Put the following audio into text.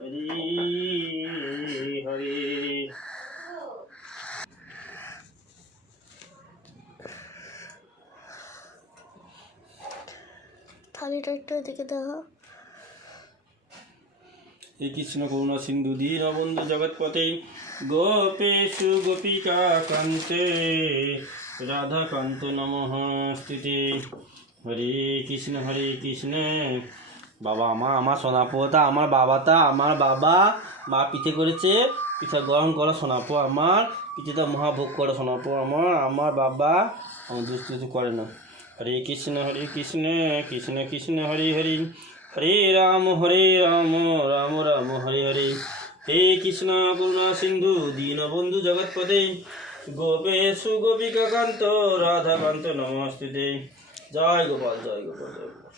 হরি হরি। থালিটা একটু এদিকে দেখো। হে কৃষ্ণ করুণা সিন্ধু দীনবন্ধু জগৎপতে গোপেশু গোপিকা কান্তে রাধাকান্ত নমস্তুতে। হরে কৃষ্ণ হরে কৃষ্ণ। বাবা আমার সোনাপোতা, আমার বাবা মা পিঠে করেছে, পিঠা গরম করা সোনাপো আমার, পিঠেটা মহাভোগ করে সোনাপো আমার বাবা আমার দুষ্টু করে না। হরে কৃষ্ণ কৃষ্ণ কৃষ্ণ হরে হরে, হরে রাম রাম রাম হরে হরে। হে কৃষ্ণ করুণা সিন্ধু দীনবন্ধু জগৎপতে গোপেশু গোপিকা কান্ত রাধাকান্ত নমস্তুতে। জয় গোপাল জয় গোপাল জয় গোপাল।